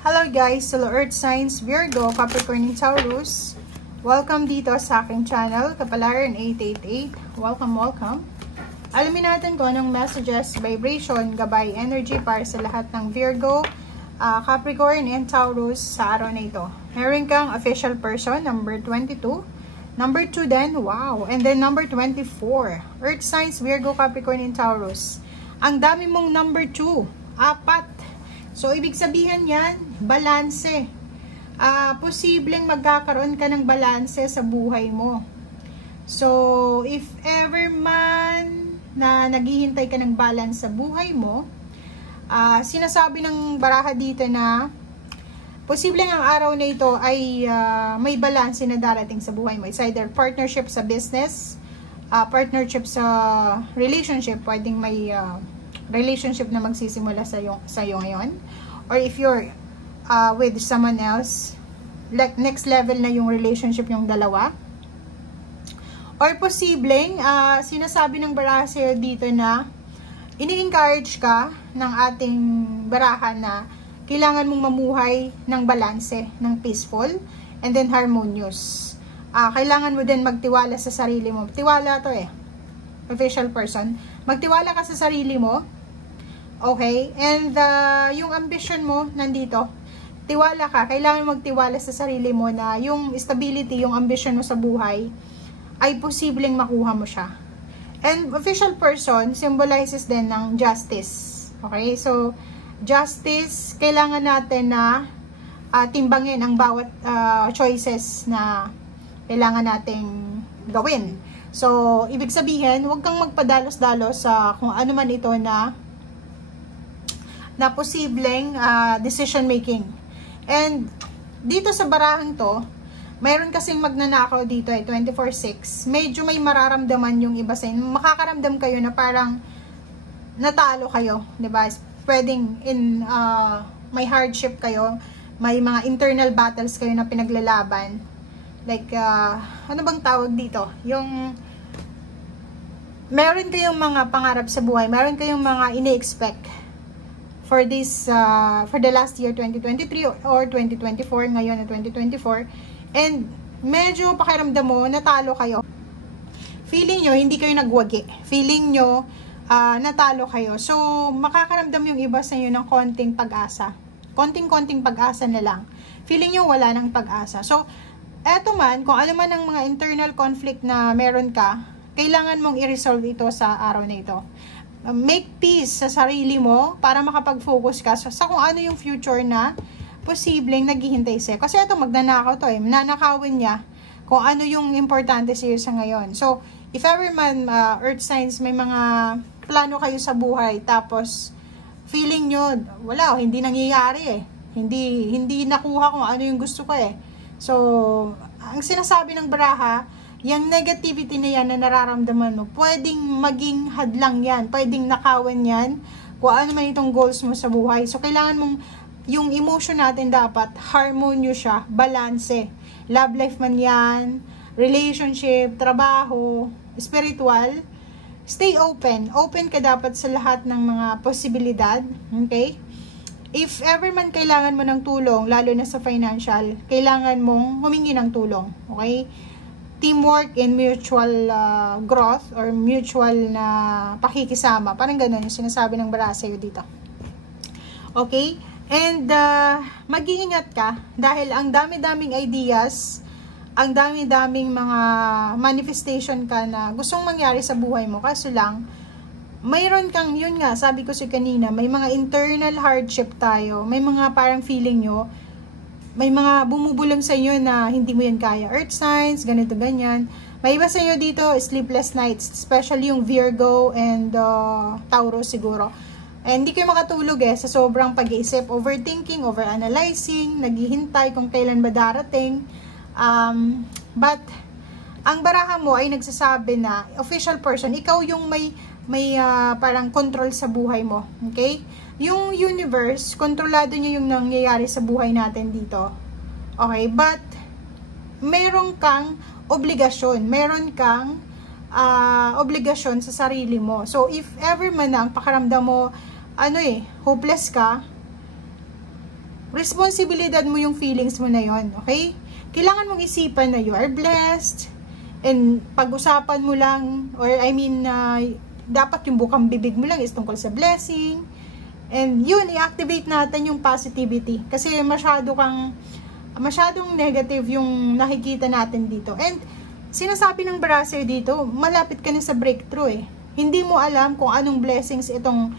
Hello guys, hello Earth Signs, Virgo, Capricorn, and Taurus. Welcome dito sa aking channel, Kapalaran 888. Welcome. Alamin natin kung anong messages, vibration, gabay, energy para sa lahat ng Virgo, Capricorn, and Taurus sa araw na ito. Meron kang official person, number 22. Number 2 din, wow. And then number 24. Earth Signs, Virgo, Capricorn, and Taurus. Ang dami mong number 2. 4. So, ibig sabihin yan, balanse. Posibleng magkakaroon ka ng balanse sa buhay mo. So, if ever man na naghihintay ka ng balance sa buhay mo, sinasabi ng baraha dito na posibleng ang araw na ito ay may balanse na darating sa buhay mo. It's either partnership sa business, partnership sa relationship, pwedeng may relationship na magsisimula sa iyo ngayon, or if you're with someone else, like next level na yung relationship yung dalawa, or posibleng sinasabi ng baraha sa'yo dito na ini-encourage ka ng ating baraha na kailangan mong mamuhay ng balanse, ng peaceful and then harmonious. Kailangan mo din magtiwala sa sarili mo. Tiwala to official person. Magtiwala ka sa sarili mo. Okay? And yung ambition mo nandito. Tiwala ka. Kailangan magtiwala sa sarili mo na yung stability, yung ambition mo sa buhay ay posibleng makuha mo siya. And official person symbolizes din ng justice. Okay? So, justice, kailangan natin na timbangin ang bawat choices na kailangan nating gawin. So, ibig sabihin, huwag kang magpadalos-dalos sa kung ano man ito na posibleng decision making. And dito sa barahang to, mayroon kasing magnanakaw dito 24/6. Medyo may mararamdaman yung iba sa inyo. Makakaramdam kayo na parang natalo kayo, 'di ba? Pwedeng in may hardship kayo, may mga internal battles kayo na pinaglalaban. Like ano bang tawag dito? Yung meron kayong mga pangarap sa buhay, meron kayong mga ini-expect for this for the last year 2023 or 2024, ngayon na 2024, and medyo pakiramdam mo natalo kayo. Feeling nyo hindi kayo nagwagi. Feeling nyo natalo kayo. So makakaramdam yung iba sa inyo ng konting pag-asa. Konting pag-asa na lang. Feeling nyo wala ng pag-asa. So eto man, kung ano man ang mga internal conflict na meron ka, kailangan mong i-resolve ito sa araw na ito. Make peace sa sarili mo para makapag-focus ka sa kung ano yung future na posibleng naghihintay sa'yo. Kasi ito, magnanakaw to nanakawin niya kung ano yung importante sa'yo sa ngayon. So, if ever man, Earth Signs, may mga plano kayo sa buhay, tapos feeling nyo, wala, hindi nangyayari Hindi nakuha kung ano yung gusto ko So, ang sinasabi ng baraha, yung negativity na yan na nararamdaman mo, pwedeng maging hadlang yan, pwedeng nakawin yan, kung ano man itong goals mo sa buhay. So, kailangan mong, yung emotion natin dapat, harmonious siya, balanse. Love life man yan, relationship, trabaho, spiritual, stay open. Open ka dapat sa lahat ng mga posibilidad, okay? If ever man kailangan mo ng tulong, lalo na sa financial, kailangan mong humingi ng tulong, okay? Teamwork and mutual growth or mutual na pakikisama. Parang ganun yung sinasabi ng baraha sa'yo dito. Okay? And mag-iingat ka dahil ang dami-daming ideas, ang dami-daming mga manifestation ka na gustong mangyari sa buhay mo. Kaso lang, mayroon kang, yun nga, sabi ko si kanina, may mga internal hardship tayo. May mga parang feeling nyo, may mga bumubulong sa inyo na hindi mo yan kaya. Earth Signs, ganito, ganyan. May iba sa inyo dito, sleepless nights. Especially yung Virgo and Taurus siguro. And hindi kayo makatulog sa sobrang pag-iisip. Overthinking, overanalyzing, naghihintay kung kailan ba darating. But, ang baraha mo ay nagsasabi na, official person, ikaw yung may parang control sa buhay mo. Okay? Yung universe, kontrolado niya yung nangyayari sa buhay natin dito. Okay? But, meron kang obligasyon. Meron kang obligasyon sa sarili mo. So, if ever man ang pakaramdam mo, hopeless ka, responsibilidad mo yung feelings mo na yon, okay? Kailangan mong isipan na you are blessed, and pag-usapan mo lang, or I mean, dapat yung bukang bibig mo lang is tungkol sa blessing, and yun, i-activate natin yung positivity, kasi masyadong negative yung nakikita natin dito. And sinasabi ng Baracer dito, malapit ka na sa breakthrough eh. Hindi mo alam kung anong blessings itong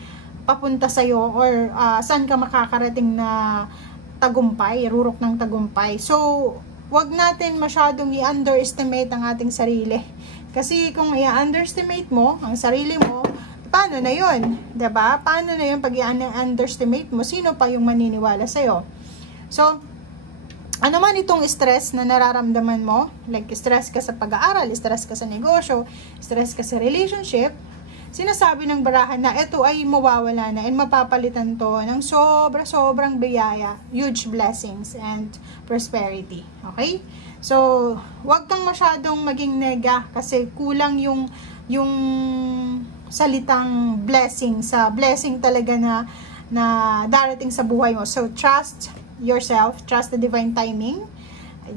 papunta sa'yo, or saan ka makakarating na tagumpay, rurok ng tagumpay. So, wag natin masyadong i-underestimate ang ating sarili. Kasi kung i-underestimate mo ang sarili mo, paano na yun? Diba? Paano na yun pag i-underestimate mo? Sino pa yung maniniwala sa'yo? So, ano man itong stress na nararamdaman mo, like stress ka sa pag-aaral, stress ka sa negosyo, stress ka sa relationship, sinasabi ng barahan na ito ay mawawala na and mapapalitan to ng sobrang biyaya, huge blessings and prosperity. Okay? So, wag kang masyadong maging nega kasi kulang yung salitang blessing, sa blessing talaga na darating sa buhay mo. So, trust yourself, trust the divine timing.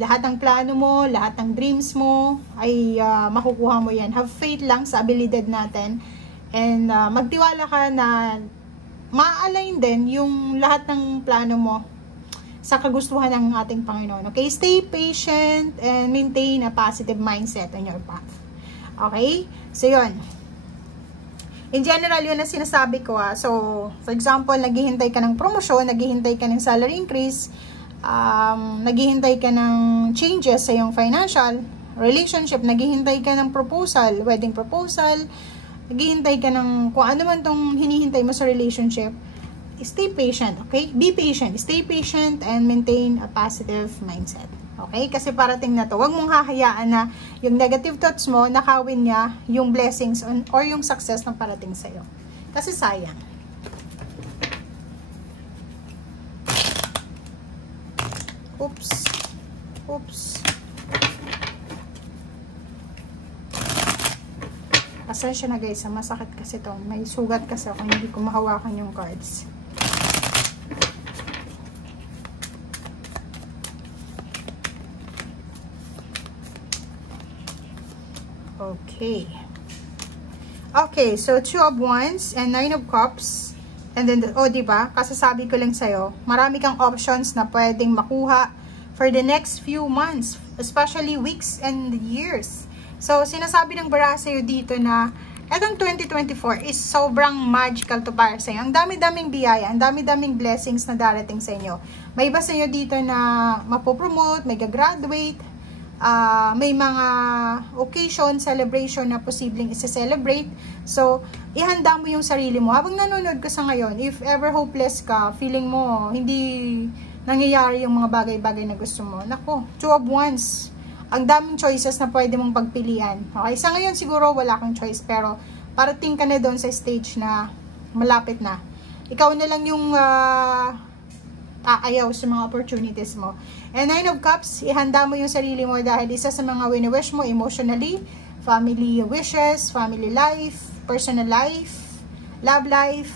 Lahat ng plano mo, lahat ng dreams mo ay makukuha mo yan. Have faith lang sa abilidad natin. And magtiwala ka na ma-align din yung lahat ng plano mo sa kagustuhan ng ating Panginoon. Okay? Stay patient and maintain a positive mindset on your path. Okay? So, yun. In general, yun na sinasabi ko. So, for example, naghihintay ka ng promotion, naghihintay ka ng salary increase, naghihintay ka ng changes sa iyong financial relationship, naghihintay ka ng proposal, wedding proposal, naghihintay ka ng kung ano man tong hinihintay mo sa relationship. Stay patient, okay? Be patient. Stay patient and maintain a positive mindset. Okay? Kasi parating na to. Huwag mong hahayaan na yung negative thoughts mo, nakawin niya yung blessings or yung success na parating sa'yo. Kasi sayang. Oops. Oops. Pasensya na guys, masakit kasi to. May sugat kasi ako, hindi ko mahawakan yung cards. Okay. Okay, so 2 of Wands and 9 of Cups. And then, diba? Kasasabi ko lang sa'yo, marami kang options na pwedeng makuha for the next few months, especially weeks and years. So, sinasabi ng Baracer dito na etong 2024 is sobrang magical to para sa inyo. Ang dami-daming biyaya, ang dami-daming blessings na darating sa inyo. May iba sa inyo dito na mapopromote, may gagraduate, may mga occasion, celebration na posibleng isa-celebrate. So, ihanda mo yung sarili mo. Habang nanonood ka sa ngayon, if ever hopeless ka, feeling mo hindi nangyayari yung mga bagay-bagay na gusto mo, nako, 2 of Wands. Ang daming choices na pwede mong pagpilian. Okay, sa ngayon siguro wala kang choice, pero parating ka na doon sa stage na malapit na. Ikaw na lang yung aayaw sa mga opportunities mo. And 9 of Cups, ihanda mo yung sarili mo dahil isa sa mga wini-wish mo emotionally, family wishes, family life, personal life, love life,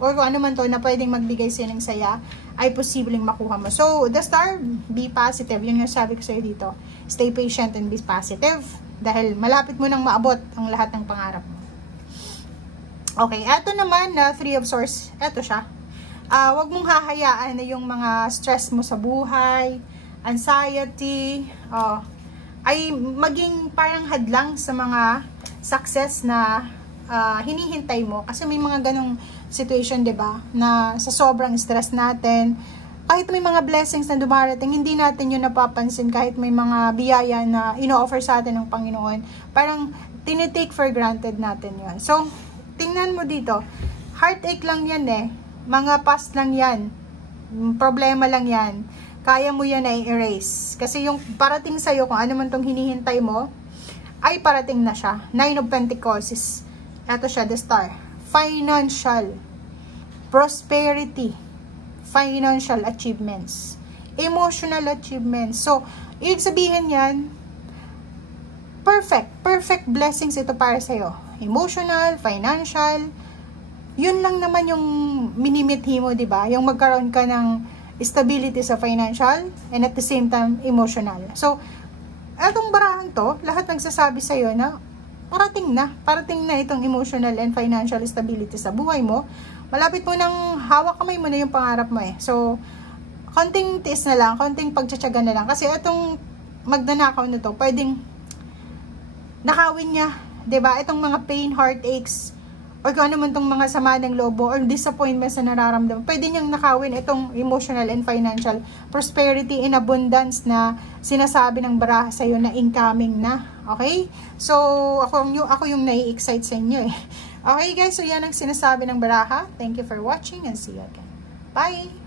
or kung ano man to na pwedeng magbigay sa'yo ng saya, ay posibleng makuha mo. So, the star, be positive. Yun yung sabi ko sa'yo dito. Stay patient and be positive. Dahil malapit mo nang maabot ang lahat ng pangarap mo. Okay, eto naman na 3 of Swords. Eto siya. Wag mong hahayaan na yung mga stress mo sa buhay, anxiety, ay maging parang hadlang sa mga success na hinihintay mo. Kasi may mga ganong situation, 'di ba? Na sa sobrang stress natin, kahit may mga blessings na dumarating, hindi natin yun napapansin kahit may mga biyaya na ino-offer sa atin ng Panginoon. Parang tinitake for granted natin yun. So, tingnan mo dito. Heartache lang yan eh. Mga past lang yan. Problema lang yan. Kaya mo yan na i-erase. Kasi yung parating sa'yo, kung ano man tong hinihintay mo, ay parating na siya. 9 of Pentacles is, eto siya, the star. Financial, prosperity, financial achievements, emotional achievements. So, ibig sabihin yan, perfect blessings ito para sa'yo. Emotional, financial, yun lang naman yung minimithi mo, diba? Yung magkaroon ka ng stability sa financial, and at the same time, emotional. So, etong barahan to, lahat nagsasabi sa'yo na parating na itong emotional and financial stability sa buhay mo. Malapit mo nang hawak kamay mo na yung pangarap mo eh. So, konting tiis na lang, konting pagtsatsaga na lang. Kasi itong magnanakaw na to, pwedeng nakawin niya, 'di ba? Itong mga pain, heartaches, or kung ano man tong mga sama ng loob or disappointments na nararamdaman, pwede niyang nakawin itong emotional and financial prosperity in abundance na sinasabi ng baraha sa'yo na incoming na. Okay? So, ako yung nai-excite sa inyo eh. Okay guys, so yan ang sinasabi ng baraha. Thank you for watching and see you again. Bye!